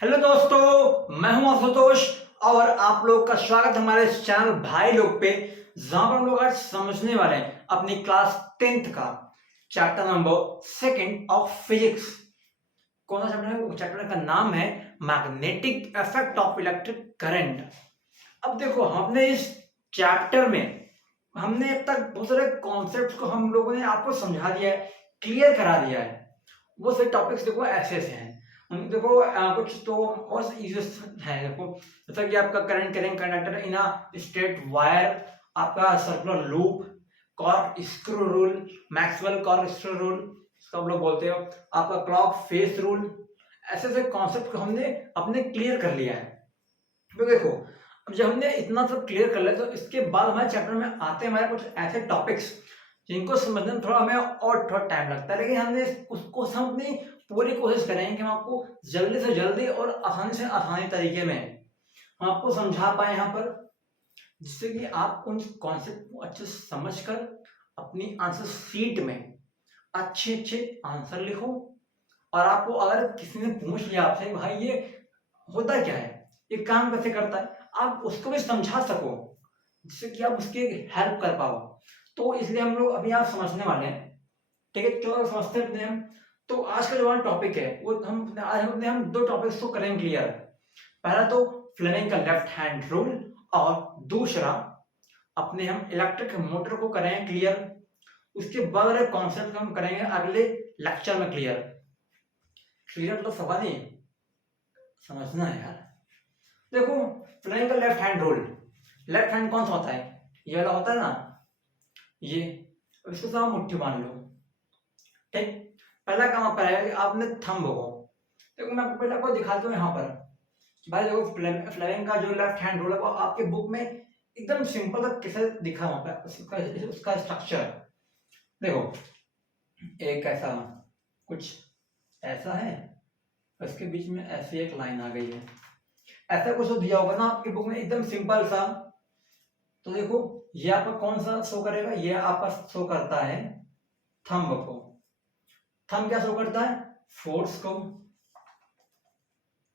Hello दोस्तों, मैं हूं आशुतोष और आप लोग का स्वागत है हमारे इस चैनल भाई लोग पे, जहां पर हम लोग आज समझने वाले हैं अपनी क्लास 10th का chapter number second of physics. कौन सा चैप्टर है? वो चैप्टर का नाम है magnetic effect of electric current. अब देखो, हमने इस चैप्टर में हमने अब तक बहुत सारे कॉन्सेप्ट को हम लोगों ने आपको समझा दिया है, क्लियर करा दिया है। वो सारे टॉपिक्स देखो ऐसे ऐसे हैं। देखो कुछ तो और इजी है। देखो जैसा कि आपका current carrying conductor in a straight wire, आपका circular loop, cork screw rule, Maxwell cork screw rule सब लोग बोलते हो, आपका क्लॉक फेस रूल। ऐसे ऐसे कॉन्सेप्ट को हमने अपने क्लियर कर लिया है। तो देखो, अब जब हमने इतना सब क्लियर कर लिया तो इसके बाद हमारे चैप्टर में आते हैं हमारे कुछ ऐसे टॉपिक्स जिनको समझने में थोड़ा हमें और थोड़ा टाइम लगता है, लेकिन हमने उसको हम अपनी पूरी कोशिश करेंगे कि हम आपको जल्दी से जल्दी और आसानी से आसानी तरीके में हम आपको समझा पाए यहाँ पर, जिससे कि आप उन कॉन्सेप्ट को अच्छे से समझकर अपनी आंसर शीट में अच्छे अच्छे आंसर लिखो। और आपको अगर किसी ने पूछ लिया आपसे भाई ये होता क्या है, ये काम कैसे करता है, आप उसको भी समझा सको, जिससे कि आप उसकी हेल्प कर पाओ। तो इसलिए हम लोग अभी आप समझने वाले हैं। ठीक है, चलो समझते हैं हम। तो आज का जो हमारा टॉपिक है वो हम दो टॉपिक्स को करेंगे क्लियर। पहला तो फ्लेमिंग का लेफ्ट हैंड रूल, और दूसरा अपने हम इलेक्ट्रिक मोटर को करेंगे क्लियर। उसके बाद वाले कॉन्सेप्ट हम करेंगे अगले लेक्चर में क्लियर। क्लियर तो सवाल नहीं, समझना है यार। देखो, फ्लेमिंग का left hand rule, left hand कौन सा होता है? ये वाला होता है ना, ये। अब इसको साथ मुट्ठी बांध लो। ठीक, पहला काम आप करेगा कि आपने थंब को, देखो मैं आपको पहले आपको दिखाता हूँ यहाँ पर। भाई देखो, फ्लेमिंग का जो लेफ्ट हैंड रूल है वो आपके बुक में एकदम सिंपल सा कैसे दिखा वहां पे उसका स्ट्रक्चर। देखो, एक ऐसा कुछ ऐसा है, उसके बीच में ऐसी एक लाइन आ गई है, ऐसा कुछ तो दिया होगा ना आपकी बुक में एकदम सिंपल सा। तो देखो, ये आपका कौन सा शो करेगा? ये आपका शो करता है थंब को। थंब क्या शो करता है? फोर्स को।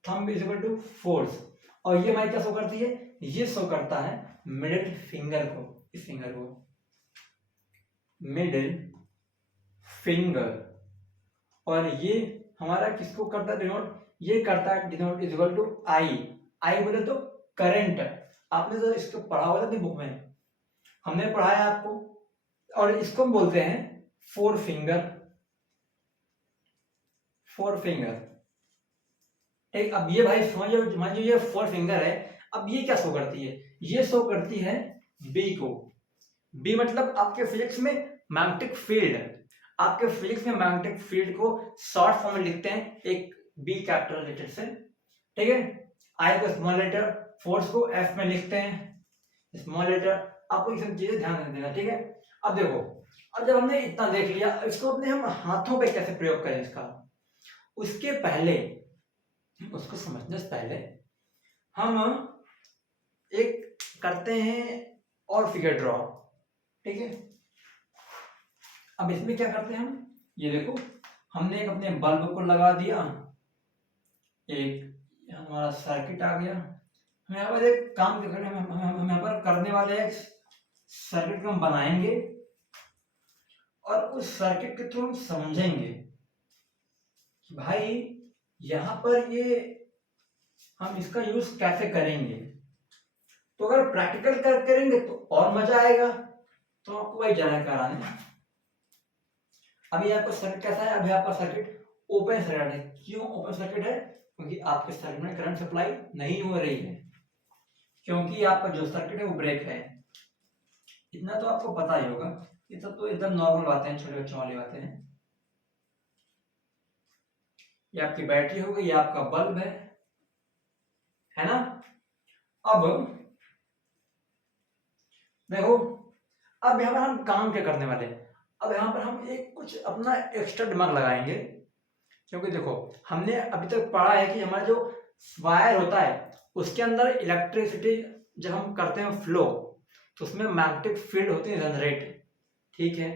Thumb is equal to force. और ये हमारी क्या शो करती है? ये शो करता है मिडिल फिंगर को, इस फिंगर को मिडिल फिंगर। और ये हमारा किसको करता है डिनोट? ये करता है डिनोट इज इक्वल टू आई। आई बोले तो करंट। आपने तो इसको पढ़ा हुआ था अपनी बुक में, हमने पढ़ाया आपको। और इसको हम बोलते हैं फोर फिंगर। Four finger. एक, अब ये भाई समझो, मान लीजिए ये फोर फिंगर है। अब ये क्या शो करती है? ये शो करती है बी को। बी मतलब आपके फिजिक्स में मैग्नेटिक फील्ड। आपके फिजिक्स में मैग्नेटिक फील्ड को शॉर्ट फॉर्म में लिखते हैं एक बी कैपिटल लेटर से। ठीक है, आई को स्मॉल लेटर, फोर्स को एफ में लिखते हैं स्मॉल लेटर। आपको ये सब चीजें ध्यान देना। ठीक है, अब देखो, अब जब हमने इतना देख लिया, इसको अपने हम हाथों पे कैसे प्रयोग करें इसका, उसके पहले, उसको समझने से पहले हम एक करते हैं और फिगर ड्रॉ। ठीक है, अब इसमें क्या करते हैं हम, ये देखो, हमने एक अपने बल्ब को लगा दिया, एक हमारा सर्किट आ गया। हम यहाँ पर एक काम करने हम यहाँ पर करने वाले हैं, सर्किट को हम बनाएंगे और उस सर्किट के थ्रू हम समझेंगे कि भाई यहाँ पर ये हम इसका यूज कैसे करेंगे। तो अगर प्रैक्टिकल करेंगे तो और मजा आएगा। तो आपको वही जाना कराने। अभी आपका सर्किट कैसा है? अभी आपका सर्किट ओपन सर्किट है। क्यों ओपन सर्किट है? क्योंकि आपके सर्किट में करंट सप्लाई नहीं हो रही है, क्योंकि आपका जो सर्किट है वो ब्रेक है। इतना तो आपको पता ही होगा। ये सब तो एकदम नॉर्मल बातें हैं, छोटे बच्चों वाली बातें हैं। ये आपकी बैटरी हो गई, ये आपका बल्ब है ना। अब देखो, अब यहाँ पर हम काम क्या करने वाले हैं? अब यहाँ पर हम एक कुछ अपना एक्स्ट्रा दिमाग लगाएंगे, क्योंकि देखो, हमने अभी तक पढ़ा है कि हमारा जो वायर होता है उसके अंदर इलेक्ट्रिसिटी जब हम करते हैं फ्लो, तो उसमें मैग्नेटिक फील्ड होती है जनरेट। ठीक है,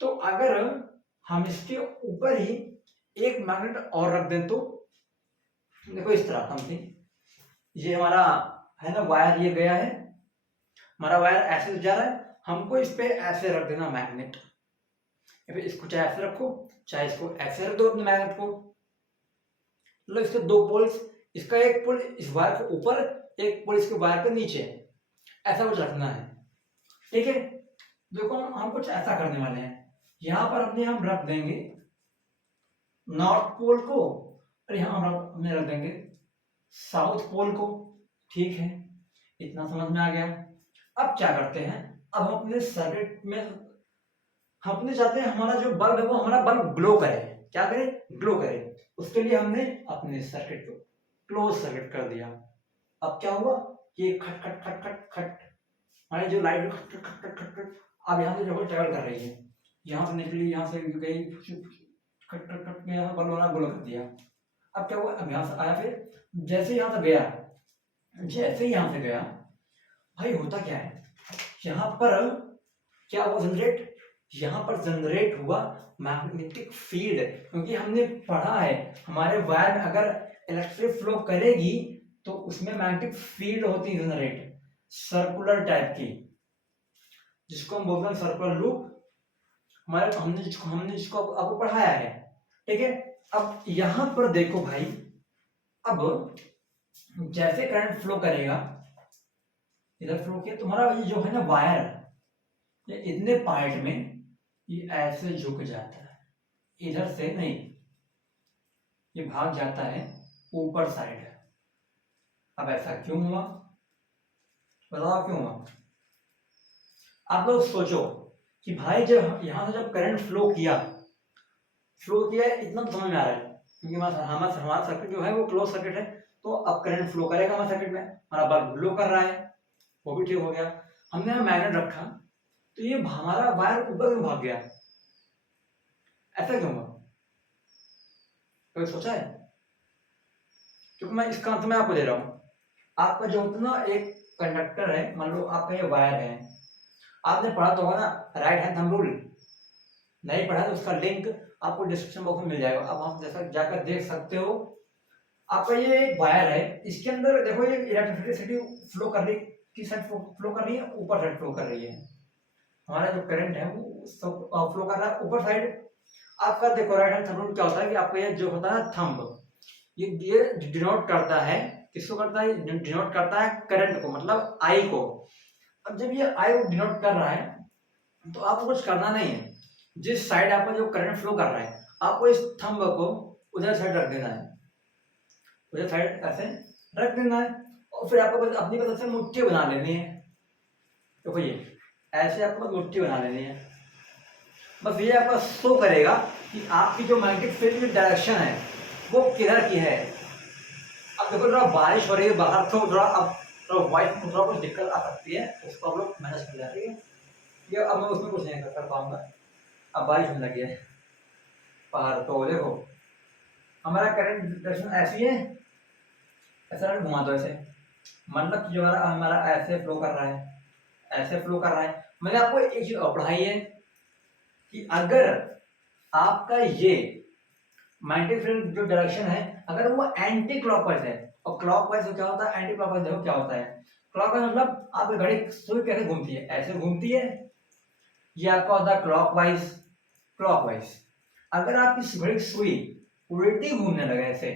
तो अगर हम इसके ऊपर ही एक मैग्नेट और रख दें तो देखो इस तरह समथिंग, ये हमारा है ना वायर, ये गया है हमारा वायर, ऐसे जा रहा है, हमको इस पे ऐसे रख देना मैग्नेट, या फिर इसको चाहे ऐसे रखो चाहे इसको ऐसे रख दो अपने मैग्नेट को। मतलब इसके दो पोल्स, इसका एक पोल इस वायर के ऊपर, एक पोल इसके वायर के नीचे, ऐसा कुछ रखना है। ठीक है, देखो हम कुछ ऐसा करने वाले हैं, यहाँ पर अपने हम रख देंगे नॉर्थ पोल को, और यहाँ हम रख देंगे साउथ पोल को। ठीक है, इतना समझ में आ गया। अब क्या करते हैं, अब हम अपने सर्किट में हम अपने चाहते हैं हमारा जो बल्ब है वो हमारा बल्ब ग्लो करे। क्या करे, ग्लो करे। उसके लिए हमने अपने सर्किट को क्लोज सर्किट कर दिया। अब क्या हुआ, ये खट खट खट खट खट, हमारी जो लाइट खट खट खट खट खट, अब यहाँ से जो ट्रेवल कर रही है, यहाँ से निकली, यहाँ से गई, खट खट खट में यहाँ बल्ब वाला ग्लो कर दिया। अब क्या हुआ, अब यहाँ से आया, फिर जैसे यहाँ से गया, जैसे ही यहाँ से गया, भाई होता क्या है, यहाँ पर क्या हुआ जनरेट, यहाँ पर जनरेट हुआ मैग्नेटिक फील्ड। क्योंकि हमने पढ़ा है हमारे वायर में अगर इलेक्ट्रिक फ्लो करेगी तो उसमें मैग्नेटिक फील्ड होती है जनरेट, सर्कुलर टाइप की, जिसको हम बोलते हैं सर्कुलर लूप। हमारे हमने जिसको आपको पढ़ाया है। ठीक है, अब यहाँ पर देखो भाई, अब जैसे करंट फ्लो करेगा, इधर फ्लो किया, तुम्हारा ये जो है ना वायर, ये इतने पार्ट में ये ऐसे झुक जाता है, इधर से नहीं, ये भाग जाता है ऊपर साइड। अब ऐसा क्यों हुआ, बताओ क्यों हुआ। आप लोग सोचो कि भाई जब यहां से जब करंट फ्लो किया इतना तो समझ में आ रहा है, क्योंकि हमारा सर्किट जो है वो क्लोज सर्किट है, तो अब करंट फ्लो करेगा हमारे सर्किट में, हमारा बल्ब ग्लो कर रहा है, वो भी ठीक हो गया। हमने मैग्नेट रखा तो ये हमारा वायर ऊपर में भाग गया, ऐसा क्यों हुआ, कभी सोचा है? क्योंकि मैं इसका आंसर मैं आपको दे रहा हूँ। आपका जो होता ना एक कंडक्टर है, मान लो आपका ये वायर है, आपने पढ़ा तो होगा ना राइट हैंड थंब रूल, नहीं पढ़ा तो उसका लिंक आपको डिस्क्रिप्शन बॉक्स में मिल जाएगा, अब आप जैसा जाकर देख सकते हो। आपका ये एक वायर है, इसके अंदर देखो ये इलेक्ट्रिसिटी फ्लो कर रही, किस साइड फ्लो कर रही है, ऊपर साइड फ्लो कर रही है। हमारा जो करंट है वो सब फ्लो कर रहा है ऊपर साइड। आपका देखो राइट हैंड थंब रूल क्या होता है कि आपका ये जो होता है थंब, ये डिनोट करता है, किसको करता है, डिनोट करता है करंट को, मतलब आई को। अब जब ये आई को डिनोट कर रहा है तो आपको कुछ करना नहीं है, जिस साइड आपका जो करंट फ्लो कर रहा है आपको इस थंब को उधर साइड रख देना है, उधर साइड ऐसे रख देना है, और फिर आपको बस अपनी पसंद से मुट्ठी बना लेनी है। देखो ये ऐसे आपको मुट्ठी बना लेनी है, बस ये आपका शो करेगा कि आपकी जो मैग्नेटिक फील्ड की डायरेक्शन है वो किधर की है। अब देखो थोड़ा बारिश हो रही है बाहर, तो थोड़ा अब थोड़ा वाइट में थोड़ा कुछ दिक्कत आ सकती है, उसको हम लोग मैनेज कर लेंगे। ठीक है, ये अब मैं उसमें कुछ नहीं कर पाऊंगा, अब बारिश होने लगी है बाहर, तो देखो हमारा करंट डायरेक्शन ऐसी है, ऐसा घुमा दो ऐसे, मतलब कि जो हमारा हमारा ऐसे फ्लो कर रहा है, ऐसे फ्लो कर रहा है। मैंने आपको एक चीज और पढ़ाई है कि अगर आपका ये मैग्नेटिक फील्ड जो डायरेक्शन है अगर वो एंटी क्लॉकवाइज है, और क्लॉकवाइज क्या होता है, एंटी क्लॉकवाइज देखो क्या होता है। क्लॉकवाइज मतलब आपकी घड़ी सुई कैसे घूमती है, ऐसे घूमती है, ये आपका होता है क्लॉकवाइज। क्लॉकवाइज अगर आपकी घड़ी सुई उल्टी घूमने लगे, ऐसे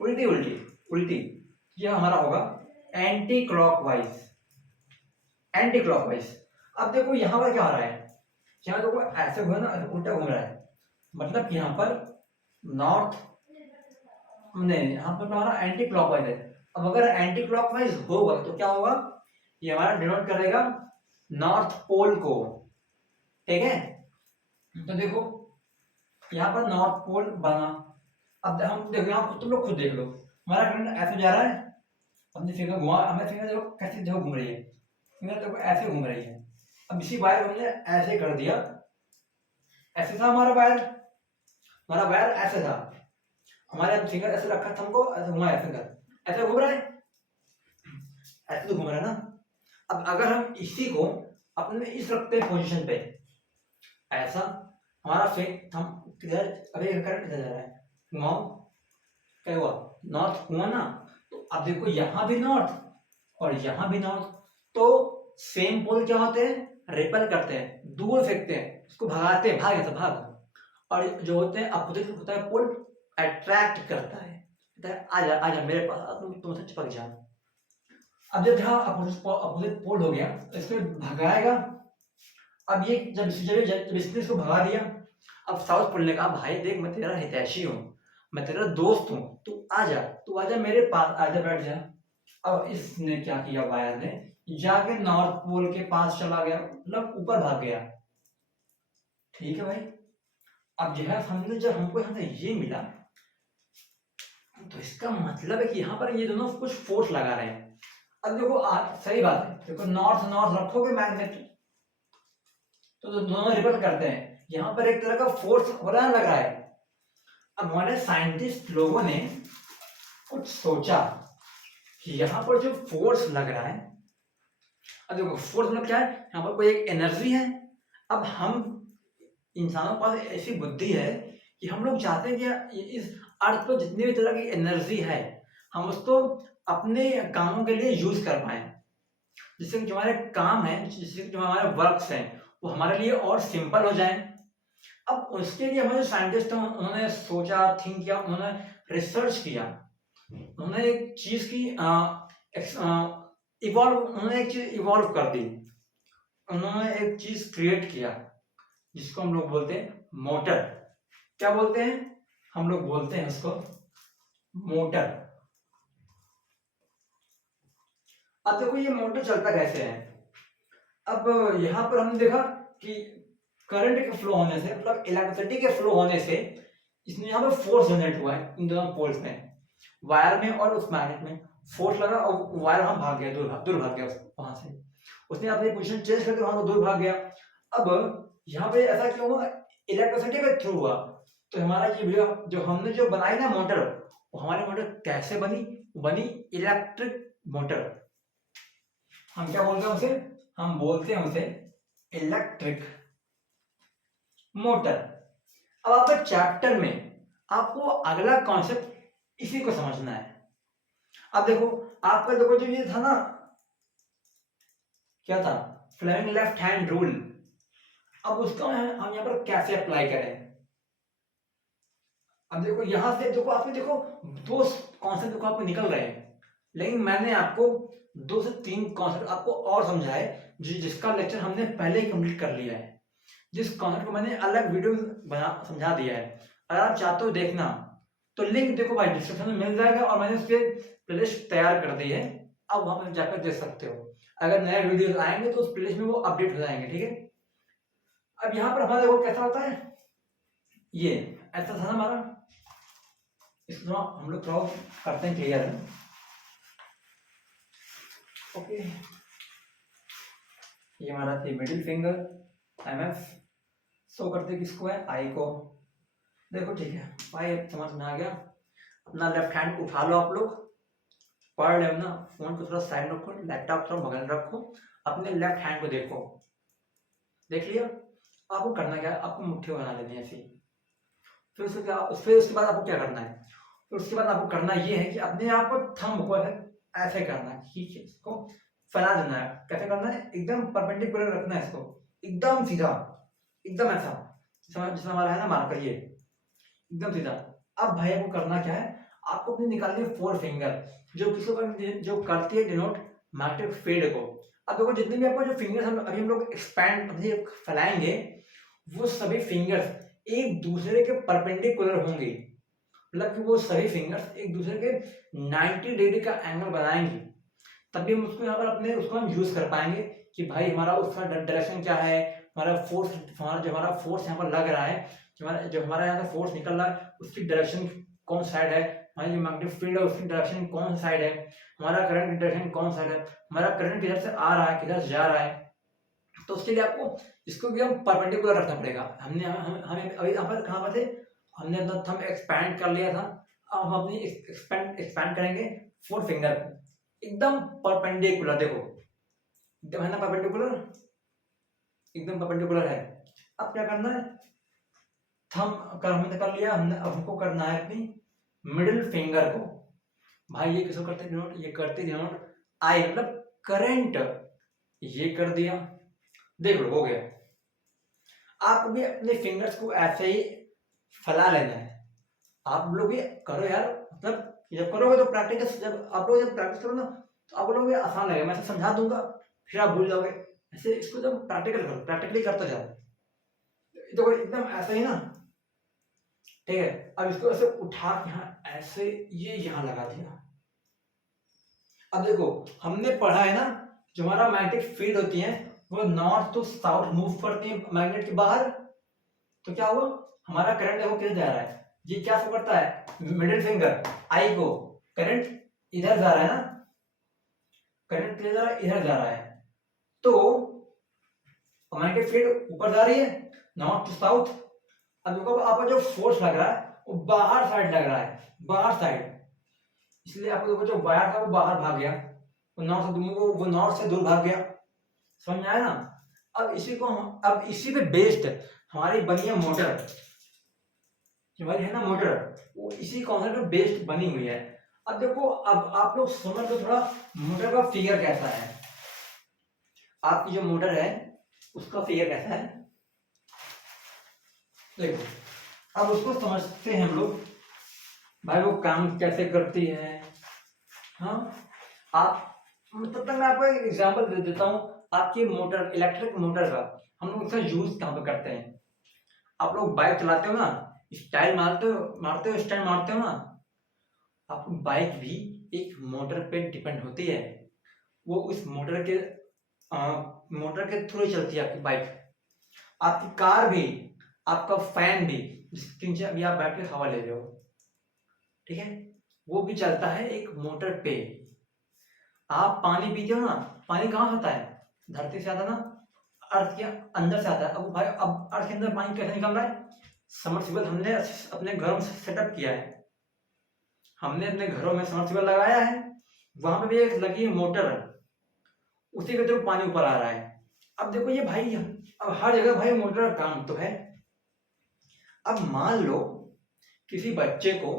उल्टी उल्टी उल्टी, ये हमारा होगा एंटी क्लॉकवाइज। Anti clockwise. अब देखो यहाँ पर क्या हो रहा है, यहाँ देखो ऐसे घूम ना, उल्टा घूम रहा है, मतलब कि यहाँ पर नॉर्थ नहीं, यहाँ पर हमारा एंटी क्लॉकवाइज है। अब अगर एंटी क्लॉकवाइज होगा तो क्या होगा, ये हमारा डिनोट करेगा नॉर्थ पोल को। ठीक है, तो देखो यहाँ पर नॉर्थ पोल बना। अब हम देखो यहाँ तुम लोग खुद देख लो, हमारा करंट ऐसे जा रहा है, अपनी फिंगर घुमा, हमें फिंगर देखो कैसे देखो घूम रही है, फिंगर देखो ऐसे घूम रही है। अब इसी वायर को हमने ऐसे कर दिया, ऐसे था हमारा वायर, हमारा वायर ऐसे था, हमारे फिंगर ऐसे रखा था, हमको ऐसे घुमाया, फिंगर ऐसे घूम रहा है, ऐसे तो घूम रहा है ना। अब अगर हम इसी को अपने इस रखते हैं पोजीशन पे, ऐसा हमारा हम किधर, अभी करंट किधर जा रहा है, घुमाओ, क्या हुआ, नॉर्थ हुआ ना। तो अब देखो यहाँ भी नॉर्थ और यहाँ भी नॉर्थ, तो सेम पोल क्या होते हैं, रिपेल करते हैं, दूर फेंकते हैं, उसको भगाते हैं, भाग ऐसा भाग। और जो होते हैं अपोजिट होता है पोल, अट्रैक्ट करता है, कहता है आजा आजा मेरे पास, तुम तुमसे चिपक जा। अब जब यहाँ अपोजिट पोल हो गया तो इसको भगाएगा। अब ये जब इसने इसको भगा दिया, अब साउथ पोल ने कहा भाई देख मैं तेरा हितैषी हूँ, मैं तेरा दोस्त हूँ, तू आजा मेरे पास, आजा बैठ जा। अब इसने क्या किया, वायर ने जाके नॉर्थ पोल के पास चला गया, मतलब ऊपर भाग गया। ठीक है भाई, अब जो है हमने जब हमको यहाँ से ये मिला, तो इसका मतलब है कि यहाँ पर ये दोनों कुछ फोर्स लगा रहे हैं। अब देखो सही बात है, देखो नॉर्थ नॉर्थ रखोगे मैग्नेट तो दोनों रिपल करते हैं, यहाँ पर एक तरह का फोर्स हो रहा है, लग रहा है। अब हमारे साइंटिस्ट लोगों ने कुछ सोचा कि यहाँ पर जो फोर्स लग रहा है, अब देखो फोर्स मतलब क्या है, यहाँ पर कोई एक एनर्जी है। अब हम इंसानों के पास ऐसी बुद्धि है कि हम लोग चाहते हैं कि इस अर्थ पर जितनी भी तरह की एनर्जी है हम उसको अपने कामों के लिए यूज कर पाए, जिससे जो हमारे काम है, जिससे जो हमारे वर्क्स हैं वो हमारे लिए और सिंपल हो जाए। अब उसके लिए हमारे साइंटिस्ट हैं, उन्होंने सोचा, थिंक किया, उन्होंने रिसर्च किया, उन्होंने एक चीज की उन्होंने एक चीज इवॉल्व कर दी, उन्होंने एक चीज क्रिएट किया जिसको हम लोग बोलते हैं मोटर। क्या बोलते हैं, हम लोग बोलते हैं उसको मोटर। अब देखो ये मोटर चलता कैसे है। अब यहाँ पर हमने देखा कि करंट के फ्लो होने से, मतलब इलेक्ट्रिसिटी के फ्लो होने से इसमें यहाँ पर फोर्स जनरेट हुआ है इन दोनों पोल्स में, वायर में और उस मैग्नेट में फोर्स लगा और वायर वहां भाग गया, दूर भाग गया वहां से, उसने अपनी पोजीशन चेंज करके वहां दूर भाग गया। अब यहाँ पे ऐसा क्यों हुआ, इलेक्ट्रिसिटी के थ्रू हुआ। तो हमारा ये वीडियो जो हमने जो बनाई ना मोटर, वो हमारी मोटर कैसे बनी इलेक्ट्रिक मोटर। हम क्या बोलते हैं उसे, हम बोलते हैं उसे इलेक्ट्रिक मोटर। अब आपके चैप्टर में आपको अगला कॉन्सेप्ट इसी को समझना है। अब देखो आपका देखो जो ये था ना, क्या था, फ्लेमिंग लेफ्ट हैंड रूल। अब उसका हम यहाँ पर कैसे अप्लाई करें। अब देखो यहां से देखो आपने देखो दो कॉन्सेप्ट देखो आपको निकल रहे हैं, लेकिन मैंने आपको 2 से 3 कॉन्सेप्ट आपको और समझाए जिसका लेक्चर हमने पहले ही कंप्लीट कर लिया है, जिस कॉन्सेप्ट को मैंने अलग वीडियो बना समझा दिया है। अगर आप चाहते हो देखना तो लिंक देखो भाई डिस्क्रिप्शन में मिल जाएगा, और मैंने उसके प्लेलिस्ट तैयार कर दी है, आप वहां पर जाकर देख सकते हो। अगर नए वीडियोस आएंगे तो उस प्लेलिस्ट में वो अपडेट हो जाएंगे, ठीक है। अब यहाँ पर हमारा देखो कैसा होता है, ये ऐसा था ना हमारा, इसको हम लोग थोड़ा करते हैं क्लियर है। ओके, ये हमारा थी मिडिल फिंगर एमएफ, शो करते किसको है, आई को। देखो ठीक है भाई, समझ में आ गया। अपना लेफ्ट हैंड उठा लो आप लोग, पढ़ ले ना, फोन को थोड़ा साइड रखो, लैपटॉप थोड़ा बगल रखो, अपने लेफ्ट हैंड को देखो, देख लिया। आपको करना क्या है, आपको मुट्ठी बना लेनी है ऐसी। फिर उसके बाद आपको क्या करना है, फिर उसके बाद आपको करना ये है कि अपने आप को थंब को ऐसे करना है, ठीक है, इसको फैला देना है। कैसे करना है, एकदम परपेंडिकुलर रखना है इसको, एकदम सीधा, एकदम ऐसा, जिसमें हमारा है ना मार्कर, ये एकदम सीधा। अब भाई आपको करना क्या है, आपको अपनी निकालनी है 4 फिंगर, जो करती है डिनोट मैग्नेटिक फील्ड को। अब देखो जितने भी आपको जो फिंगर्स हम लोग एक्सपैंड फैलाएंगे, वो सभी फिंगर्स एक दूसरे के परपेंडिकुलर होंगे, मतलब कि वो सभी फिंगर्स एक दूसरे के 90 डिग्री का एंगल बनाएंगे, तभी हम उसको यहाँ पर अपने उसको हम यूज कर पाएंगे कि भाई हमारा उसका डायरेक्शन क्या है, हमारा फोर्स यहाँ पर लग रहा है, जो हमारा यहाँ से फोर्स निकल रहा है उसकी डायरेक्शन कौन साइड है, हमारी जो मैग्नेटिक फील्ड है उसकी डायरेक्शन कौन साइड है, हमारा करंट की डायरेक्शन कौन साइड है, हमारा करंट किधर से आ रहा है किधर से जा रहा है। तो उसके लिए आपको इसको भी हम परपेंडिकुलर रखना पड़ेगा। हमें अभी यहाँ पर कहाँ पर थे, हमने अपना थंब एक्सपैंड कर लिया था, अब हम अपनी एक्सपैंड करेंगे 4 फिंगर एकदम परपेंडिकुलर, देखो एकदम है ना परपेंडिकुलर, एकदम परपेंडिकुलर है। अब क्या करना है, थंब कर हमने कर लिया, हमने अब हमको करना है अपनी मिडिल फिंगर को, भाई ये किसको करते डिनोट, ये करते डिनोट आई, मतलब करंट। ये कर दिया, देख लो हो गया। आप भी अपने फिंगर्स को ऐसे ही फैला लेना है। आप लोग भी करो यार, मतलब जब करोगे तो प्रैक्टिस, जब आप लोग जब प्रैक्टिस करो ना तो आप लोग भी आसान लगेगा। मैं ऐसे समझा दूंगा फिर आप भूल जाओगे। ऐसे इसको जब प्रैक्टिकल करो, प्रैक्टिकली करते जाओ, तो एकदम ऐसे ही ना, ठीक है। अब इसको ऐसे उठा के यहाँ ऐसे ये यहाँ लगा दिया। अब देखो हमने पढ़ा है ना, जो हमारा मैग्नेटिक फील्ड होती है वो नॉर्थ टू साउथ मूव करती है मैग्नेट के बाहर। तो क्या हुआ, हमारा करंट देखो किधर जा रहा है, ये क्या शो करता है, मिडिल फिंगर आई को, करंट इधर जा रहा है ना, करंट किधर जा रहा है, इधर जा रहा है। तो मैग्नेटिक फील्ड ऊपर जा रही है नॉर्थ टू साउथ। अब देखो आपका जो फोर्स लग रहा है वो बाहर साइड लग रहा है, बाहर साइड, इसलिए आपको देखो जो वायर था वो बाहर भाग गया, वो नॉर्थ से दूर भाग गया। समझ में आया ना। अब इसी पे बेस्ड हमारी बनी है मोटर, जो हमारी है ना मोटर, वो इसी कॉन्सेप्ट पे बेस्ड बनी हुई है। अब देखो, अब आप लोग समझ लो थोड़ा मोटर का फिगर कैसा है। आपकी जो मोटर है उसका फिगर कैसा है, देखो। अब उसको समझते हैं हम लोग, भाई वो काम कैसे करती है। हाँ, आप मतलब मैं आपको एक एग्जांपल दे देता हूँ। आपकी मोटर, इलेक्ट्रिक मोटर का हम लोग उसका यूज कहाँ पे करते हैं। आप लोग बाइक चलाते हो ना, स्टाइल मारते हो स्टाइल मारते हो ना, आप बाइक भी एक मोटर पे डिपेंड होती है। वो उस मोटर के थ्रू चलती है आपकी बाइक। आपकी कार भी, आपका फैन भी, जिसके नीचे अभी आप बैठ के हवा ले रहे हो, ठीक है, वो भी चलता है एक मोटर पे। आप पानी पीते हो ना, पानी कहाँ से आता है, धरती से आता है ना, अर्थ के अंदर से आता है। अब भाई अब अर्थ के अंदर पानी कैसे निकल रहा है, समरसीबल हमने अपने घरों में सेटअप किया है, हमने अपने घरों में समरसीबल लगाया है, वहां पे भी एक लगी है मोटर, उसी के थ्रू पानी ऊपर आ रहा है। अब देखो ये भाई, अब हर जगह भाई मोटर का काम तो है। अब मान लो किसी बच्चे को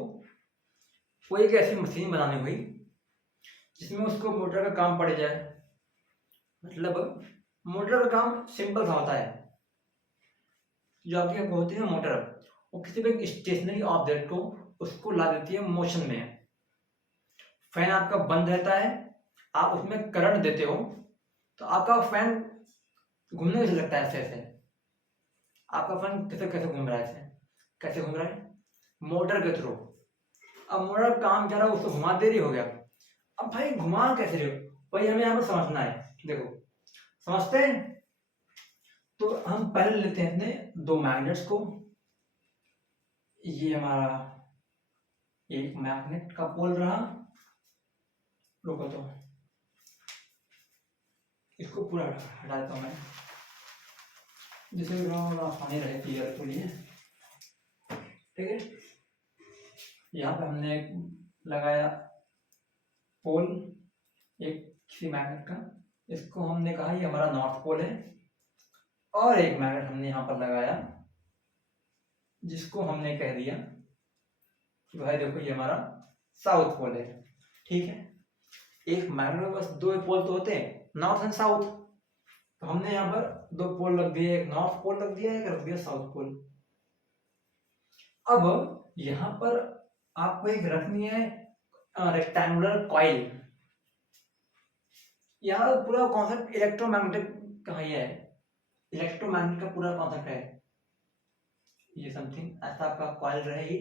कोई एक ऐसी मशीन बनानी हुई जिसमें उसको मोटर का काम पड़ जाए। मतलब मोटर का काम सिंपल सा होता है, जो आपकी होती है मोटर, वो किसी भी स्टेशनरी ऑब्जेक्ट को उसको ला देती है मोशन में। फैन आपका बंद रहता है, आप उसमें करंट देते हो तो आपका फैन घूमने कैसे लगता है, ऐसे ऐसे। आपका फैन कैसे कैसे घूम रहा है, ऐसे कैसे घूम रहा है, मोटर के थ्रू। अब मोटर काम क्या रहा है, उसको घुमा दे रही हो गया। अब भाई घुमा कैसे रहे हो, वही हमें यहाँ पर समझना है। देखो समझते हैं, तो हम पहले लेते हैं अपने दो मैग्नेट्स को। ये हमारा एक मैग्नेट का पोल रहा, रुको तो इसको पूरा हटा देता हूँ मैं, जिससे आसानी रहे क्लियर के लिए, ठीक है। यहाँ पे हमने लगाया पोल एक किसी मैग्नेट का, इसको हमने कहा ये हमारा नॉर्थ पोल है, और एक मैग्नेट हमने यहाँ पर लगाया जिसको हमने कह दिया कि भाई देखो ये हमारा साउथ पोल है, ठीक है। एक मैग्नेट में बस दो पोल तो होते हैं, नॉर्थ एंड साउथ, तो हमने यहाँ पर दो पोल रख दिए, एक नॉर्थ पोल रख दिया, एक रख दिया साउथ पोल। अब यहाँ पर आपको एक रखनी है रेक्टेंगुलर कॉइल। यहाँ पूरा कॉन्सेप्ट इलेक्ट्रोमैग्नेटिक का ही है, इलेक्ट्रोमैग्नेटिक का पूरा कॉन्सेप्ट है। ये समथिंग ऐसा आपका कॉइल रहेगी,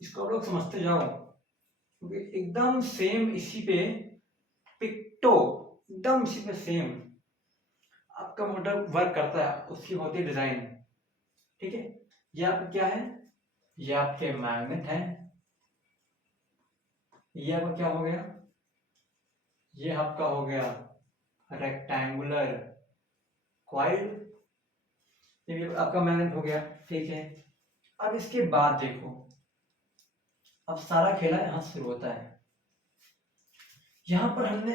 इसको आप लोग समझते जाओ क्योंकि एकदम सेम इसी पे पिक्टो, एकदम इसी पे सेम आपका मोटर वर्क करता है, उसकी होती है डिजाइन, ठीक है। ये आपका क्या है, ये आपके मैग्नेट है, ये आपका क्या हो गया, ये आपका हो गया रेक्टेंगुलर कॉइल, ये आपका मैग्नेट हो गया, ठीक है। अब इसके बाद देखो, अब सारा खेला यहां शुरू होता है। यहां पर हमने,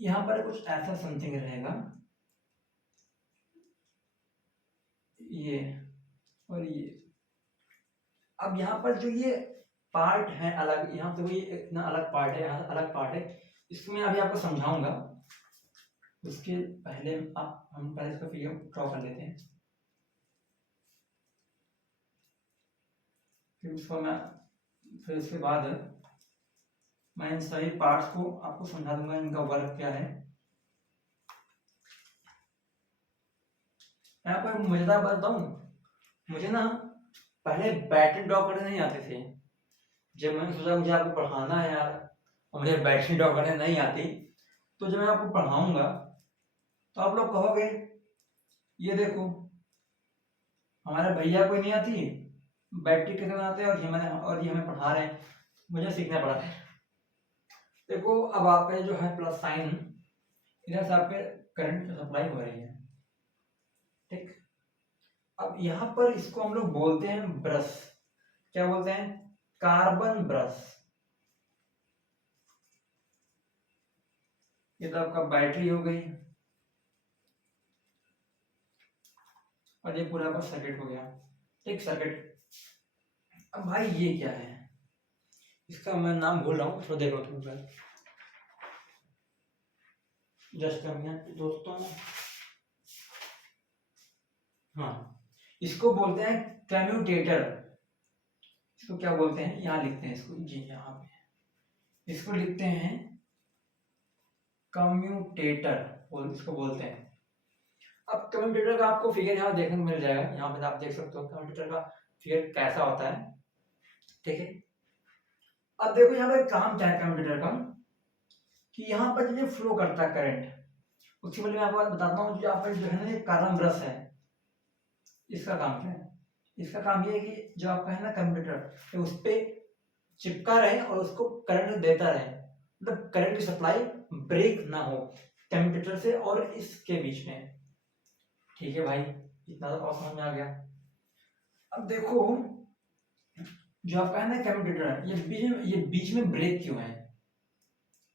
यहां पर कुछ ऐसा समथिंग रहेगा, ये और ये। अब यहाँ पर जो ये पार्ट है अलग, यहाँ तो ये इतना अलग पार्ट है, यहाँ अलग पार्ट है, इसमें अभी आपको समझाऊंगा। उसके पहले हम पहले इसका फिगर ड्रॉ कर लेते हैं, फिर उसके बाद मैं इन सभी पार्ट्स को आपको समझा दूंगा, इनका वर्क क्या है। यहाँ पर मजेदार बात बताऊं, मुझे ना पहले बैटरी ड्रॉ करने नहीं आते थे। जब मैंने सोचा मुझे आपको पढ़ाना है यार और मुझे बैटरी ड्रॉ करने नहीं आती, तो जब मैं आपको पढ़ाऊंगा तो आप लोग कहोगे ये देखो हमारे भैया को नहीं आती बैटरी कैसे बनाते हैं, और ये हमें पढ़ा रहे हैं, मुझे सीखना पड़ा था। देखो अब आपका जो है प्लस साइन, इधर से आपके करंट सप्लाई हो रही है, ठीक। अब यहाँ पर इसको हम लोग बोलते हैं ब्रश, क्या बोलते हैं, कार्बन ब्रश। ये तो आपका बैटरी हो गई और ये पूरा आपका सर्किट हो गया, ठीक, सर्किट। अब भाई ये क्या है, इसका मैं नाम भूल रहा हूँ, थोड़ा देखो तुम जस्ट दोस्तों। हाँ, इसको बोलते हैं कम्यूटेटर। इसको क्या बोलते हैं, यहाँ लिखते हैं इसको, जी यहाँ पे इसको लिखते हैं कम्यूटेटर, इसको बोलते हैं। अब कम्यूटेटर का आपको फिगर यहाँ देखने को मिल जाएगा, यहाँ पे आप देख सकते हो कम्यूटेटर का फिगर कैसा होता है, ठीक है। अब देखो यहाँ पे काम क्या है कम्यूटेटर का, कि यहाँ पर जो फ्लो करता है करंट, उसके बारे में आपको बताता हूँ। जो आपका जो है ना ये कार्बन ब्रश है, इसका काम क्या है, इसका काम ये है कि जो आपका है ना कंप्यूटर उस पर चिपका रहे और उसको करंट देता रहे, मतलब करंट की सप्लाई ब्रेक ना हो कंप्यूटर से और इसके बीच में, ठीक है भाई, इतना तो समझ में आ गया। अब देखो जो आपका है ना कंप्यूटर है, ये बीच में ब्रेक क्यों है,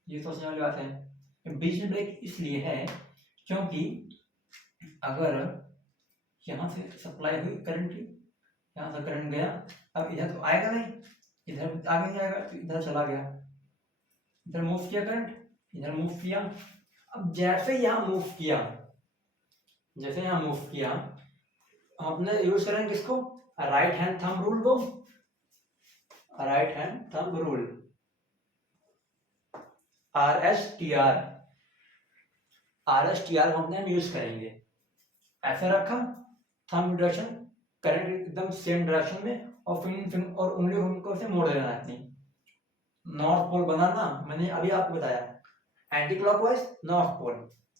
ये सोचने वाली बात है। बीच में ब्रेक इसलिए है क्योंकि अगर यहाँ से सप्लाई हुई करंट की, यहाँ से करंट गया, अब इधर तो आएगा नहीं, इधर आगे जाएगा, तो इधर चला गया, इधर मूव किया करंट, इधर मूव किया। अब जैसे यहाँ मूव किया, जैसे यहाँ मूव किया, आपने यूज करेंगे किसको, राइट हैंड थंब रूल को, right hand thumb rule, RSTR, RSTR हम अपने यूज करेंगे। ऐसे रखा थंब डायरेक्शन, करंट एकदम सेम डायरेक्शन में, और फिर और उंगली को से मोड़ देना अपनी, नॉर्थ पोल बनाना। मैंने अभी आपको बताया एंटी क्लॉकवाइज नॉर्थ पोल,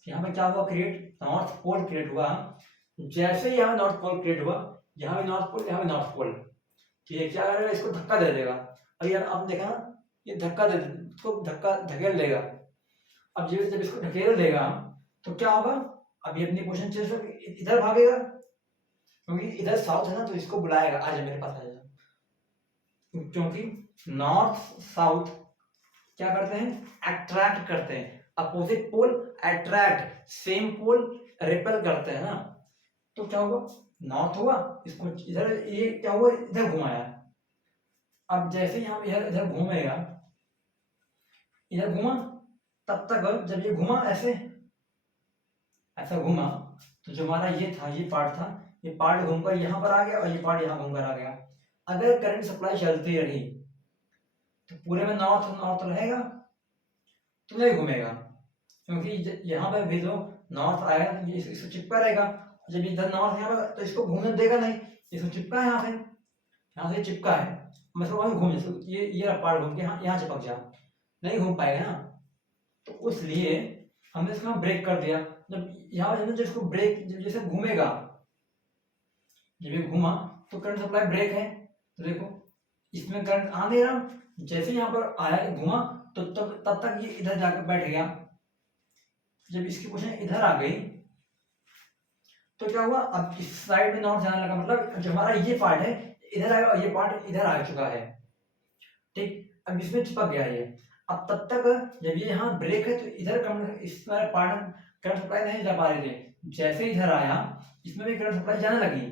यहाँ पे क्या हुआ, क्रिएट नॉर्थ पोल क्रिएट हुआ। जैसे ही यहाँ नॉर्थ पोल क्रिएट हुआ, यहाँ भी नॉर्थ पोल, यहाँ भी नॉर्थ पोल, ठीक है, क्या करेगा, इसको धक्का दे देगा। अभी आपने देखा ना, ये धक्का दे, इसको धक्का धकेल देगा। अब जब इसको धकेल देगा तो क्या होगा, अभी अपनी पोजीशन चेंज होगी, इधर भागेगा, क्योंकि इधर साउथ है ना, तो इसको बुलाएगा, आ जा मेरे पास आ जा, क्योंकि नॉर्थ साउथ क्या करते हैं, अट्रैक्ट करते हैं, opposite pole attract, same pole repel करते हैं ना। तो क्या हुआ, नॉर्थ हुआ, इसको इधर, ये क्या हुआ, इधर घुमाया। अब जैसे ही हम इधर इधर घूमेगा, इधर घुमा, तब तक जब ये घुमा ऐसे, ऐसा घुमा, तो जो हमारा ये था, ये पार्ट था, ये पार्ट घूमकर यहाँ पर आ गया और ये पार्ट यहाँ घूमकर आ गया। अगर करंट सप्लाई चलती रही तो पूरे में नॉर्थ नॉर्थ रहेगा, तो नहीं घूमेगा, क्योंकि यहाँ पे भी जो नॉर्थ आएगा ये इसको चिपका रहेगा। जब इधर नॉर्थ यहाँ पे, तो इसको घूमने देगा नहीं, इसको चिपका है, यहाँ से चिपका है, मतलब वहीं घूम, ये पार्ट घूम के यहाँ चिपक जा, नहीं घूम पाएगा ना। तो इसलिए हमने इसका ब्रेक कर दिया। जब यहाँ पर जब इसको ब्रेक, जब जैसे घूमेगा, जब ये घूमा तो करंट सप्लाई ब्रेक है, तो देखो इसमें करंट आ नहीं रहा, जैसे यहाँ पर आया घुमा, तो तब तक ये इधर जाकर बैठ गया। जब इसकी पोजीशन इधर आ गई तो क्या हुआ, अब इस साइड में नॉर्थ जाने लगा, मतलब जो हमारा ये पार्ट है इधर आएगा और ये पार्ट इधर आ चुका है, ठीक। अब इसमें चिपक गया ये। अब तब तक जब ये यहाँ ब्रेक है तो इधर इस पार्ट करंट सप्लाई नहीं जा पा रहे थे, जैसे इधर आया इसमें भी करंट सप्लाई जाने लगी।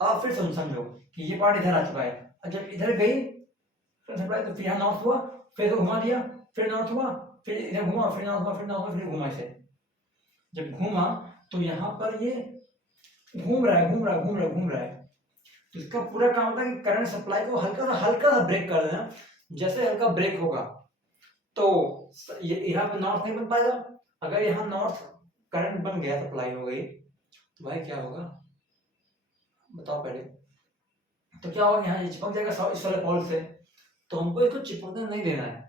अब फिर समझो कि ये पार्ट इधर आ चुका है, और जब इधर गई करंट सप्लाई, तो फिर यहाँ नॉर्थ हुआ, फिर घुमा दिया, फिर नॉर्थ हुआ, फिर इधर घुमा, फिर नॉर्थ हुआ, फिर नॉर्थ हुआ, फिर घुमा इसे। जब घूमा तो यहाँ पर ये घूम रहा है, घूम रहा है, घूम रहा है, घूम रहा है। तो इसका पूरा काम होता है कि करंट सप्लाई को हल्का सा ब्रेक कर देना। जैसे हल्का ब्रेक होगा तो ये यहाँ पे नॉर्थ नहीं बन पाएगा। अगर यहाँ नॉर्थ करंट बन गया, सप्लाई हो गई, तो भाई क्या होगा बताओ पहले। तो क्या होगा, यहाँ ये चिपक जाएगा इस वाले पॉल से। तो हमको इसको चिपकने नहीं देना है।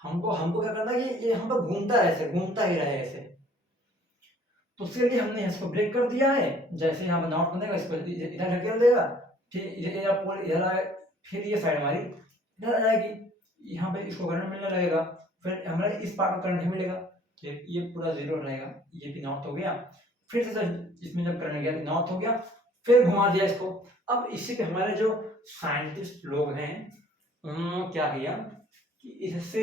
हमको क्या करना है कि ये हम पर घूमता है, ऐसे घूमता ही रहे ऐसे। तो उसके लिए हमने इसको ब्रेक कर दिया है। जैसे यहाँ पर नॉर्थ बनेगा, इसको इधर ढकेल देगा, फिर इधर पोल इधर आए, फिर ये साइड हमारी इधर आ जाएगी। यहाँ पे इसको करंट मिलने लगेगा, फिर हमारे इस पार्ट को करंट मिलेगा, तो ये पूरा जीरो रहेगा। ये भी नॉर्थ हो गया। फिर से इसमें जब करंट गया नॉर्थ हो गया, फिर घुमा दिया इसको। अब इसी पे हमारे जो साइंटिस्ट लोग हैं उन्होंने क्या किया कि इससे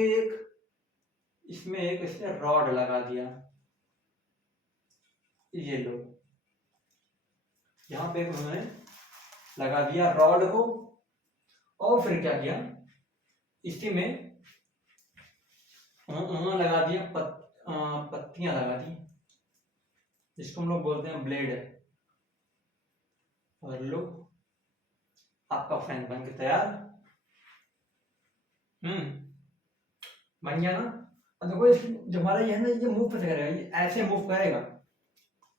इसमें एक रॉड लगा दिया। ये लो, यहाँ पे उन्होंने लगा दिया रॉड को, और फिर क्या किया, इसी में उन्होंने लगा दिया पत्तियां लगा दी, जिसको हम लोग बोलते हैं ब्लेड। और लो, आपका फैन बन के तैयार। बन गया ना। अब देखो जो हमारा ये है ना, ये मूव कैसे करेगा, ये ऐसे मूव करेगा,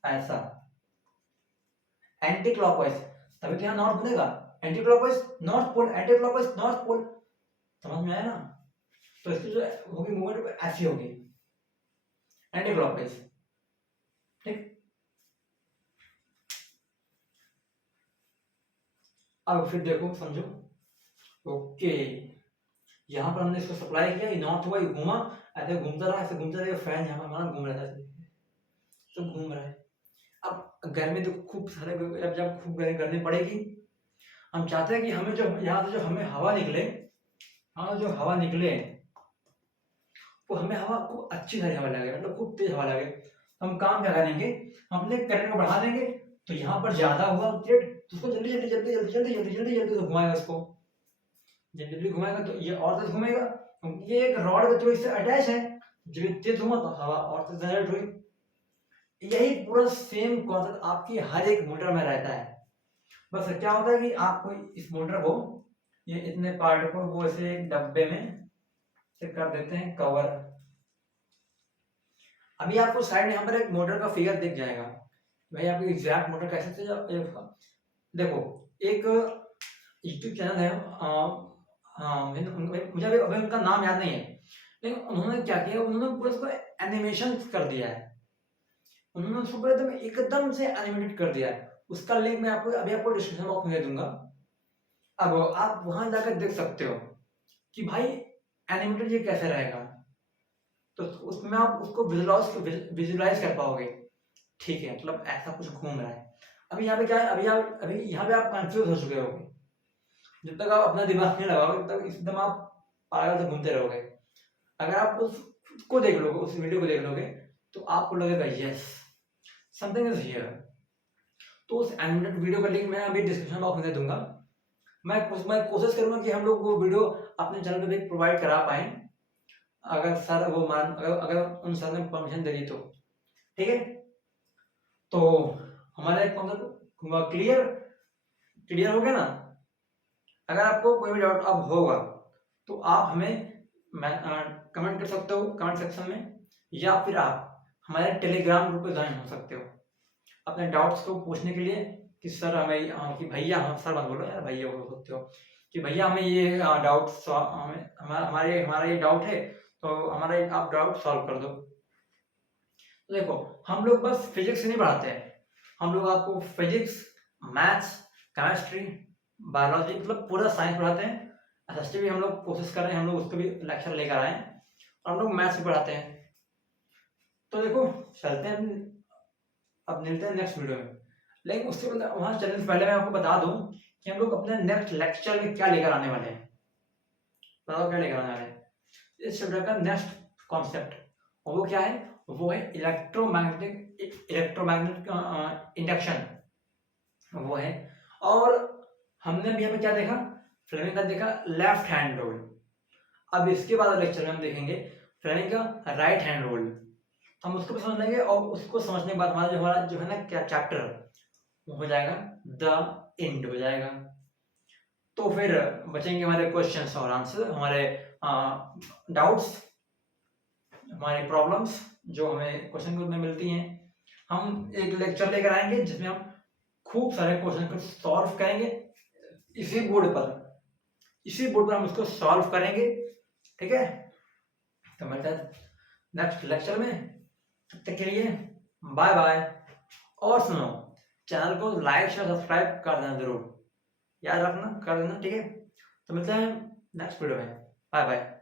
ऐसा एंटी क्लॉकवाइज, तभी तो यहाँ नॉर्थ बनेगा। Anti clockwise north pole, anti clockwise north pole, समझ में आया ना। तो इसकी जो होगी मूवमेंट ऐसी होगी, एंटी क्लॉकवाइज, ठीक। अब फिर देखो समझो, ओके, यहाँ पर हमने इसको सप्लाई किया, ये नॉर्थ हुआ, ये घूमा, ऐसे घूमता रहा, ऐसे घूमता रहा, फैन यहाँ पर हमारा घूम रहा था, तो घूम रहा है। अब गर्मी तो खूब सारे, जब खूब गर्मी पड़ेगी, हम चाहते हैं कि हमें जो यहाँ से जो हमें हवा निकले, हाँ जो हवा निकले वो हमें हवा खूब अच्छी सारी हवा लगे, मतलब खूब तेज हवा लगे। तो हम काम क्या करेंगे, हम अपने करंट को बढ़ा देंगे। तो यहाँ पर ज्यादा हुआ जेट, तो उसको जल्दी जल्दी जल्दी जल्दी जल्दी जल्दी जल्दी जल्दी से घुमाएगा इसको। जब जल्दी घुमाएगा तो ये और तेज घूमेगा, क्योंकि ये एक रॉड के थ्रू इससे अटैच है। जब तेज घुमा तो हवा और तेज जनरेट हुई। यही पूरा सेम कॉन्सेप्ट आपकी हर एक मोटर में रहता है। बस क्या होता है कि आपको इस मोटर को, ये इतने पार्ट को वो ऐसे एक डब्बे में से कर देते हैं कवर। अभी आपको साइड में यहाँ पर एक मोटर का फिगर दिख जाएगा। भाई आपको एग्जैक्ट मोटर कैसे से देखो, एक यूट्यूब चैनल है, मुझे अभी उनका नाम याद नहीं है, लेकिन उन्होंने क्या किया, उन्होंने पूरा उसको एनिमेशन कर दिया है। उन्होंने उसको पूरा एकदम से एनिमेटेड कर दिया है। उसका लिंक मैं आपको अभी आपको डिस्क्रिप्शन बॉक्स में दे दूंगा। अब आप वहां जाकर देख सकते हो कि भाई एनिमेटेड ये कैसे रहेगा, तो उसमें आप उसको विजुलाइज कर पाओगे। ठीक है, मतलब ऐसा कुछ घूम रहा है। अभी यहाँ पे क्या है, अभी यहाँ पे आप कंफ्यूज हो चुके होगे। जब तक आप अपना दिमाग नहीं लगाओगे तब तक एकदम आप पागल से घूमते रहोगे। अगर आप उसको देख लोगे, उस वीडियो को देख लोगे, तो आपको लगेगा यस समथिंग इज हियर। तो उस एनिमेटेड वीडियो का लिंक मैं अभी डिस्क्रिप्शन बॉक्स में दे दूंगा। मैं कोशिश करूंगा कि हम लोग वो वीडियो अपने चैनल पे भी प्रोवाइड करा पाए, अगर सर वो मान अगर उन सर ने परमिशन दे दी तो, ठीक है। तो हमारा एक क्लियर क्लियर हो गया ना। अगर आपको कोई भी डाउट अब होगा तो आप हमें कमेंट कर सकते हो कमेंट सेक्शन में, या फिर आप हमारे टेलीग्राम ग्रुप पे ज्वाइन हो सकते हो अपने डाउट्स को पूछने के लिए कि सर हमें कि भैया, हम सर मत बोलो यार, भैया बोल सकते हो कि भैया हमें ये डाउट हमारा ये डाउट है, तो हमारा आप डाउट सॉल्व कर दो। तो देखो, हम लोग बस फिजिक्स नहीं पढ़ाते हैं, हम लोग आपको फिजिक्स, मैथ्स, केमिस्ट्री, बायोलॉजी, मतलब पूरा साइंस पढ़ाते हैं। एसएसटी भी हम लोग कोशिश कर रहे हैं, हम लोग उसको भी लेक्चर लेकर आए हैं, और हम लोग मैथ्स भी पढ़ाते हैं। तो देखो चलते हैं, अब मिलते हैं नेक्स्ट वीडियो में। लेकिन उससे वहां चलने से पहले मैं आपको बता दूं कि हम लोग अपने नेक्स्ट लेक्चर में क्या लेकर आने वाले हैं। बताओ क्या लेकर आने वाले हैं इस चैप्टर का नेक्स्ट कॉन्सेप्ट, और वो क्या है, वो है इलेक्ट्रोमैग्नेटिक इंडक्शन, वो है। और हमने भी यहाँ पे क्या देखा, फ्लेमिंग का देखा लेफ्ट हैंड रूल। अब इसके बाद लेक्चर में हम देखेंगे फ्लेमिंग का राइट हैंड रूल। हम उसको भी समझ लेंगे और उसको समझने के बाद हमारा जो है ना क्या चैप्टर वो हो जाएगा द एंड हो जाएगा। तो फिर बचेंगे हमारे क्वेश्चंस और आंसर, हमारे डाउट्स, हमारी प्रॉब्लम्स जो हमें क्वेश्चन के रूप में मिलती हैं। हम एक लेक्चर लेकर आएंगे जिसमें हम खूब सारे क्वेश्चन को सॉल्व करेंगे इसी बोर्ड पर हम उसको सॉल्व करेंगे। ठीक है, तो मिलते हैं नेक्स्ट लेक्चर में, तब तक के लिए बाय बाय। और सुनो, चैनल को लाइक शेयर सब्सक्राइब कर देना जरूर, याद रखना कर देना। ठीक है, तो मिलते हैं नेक्स्ट वीडियो में, बाय बाय।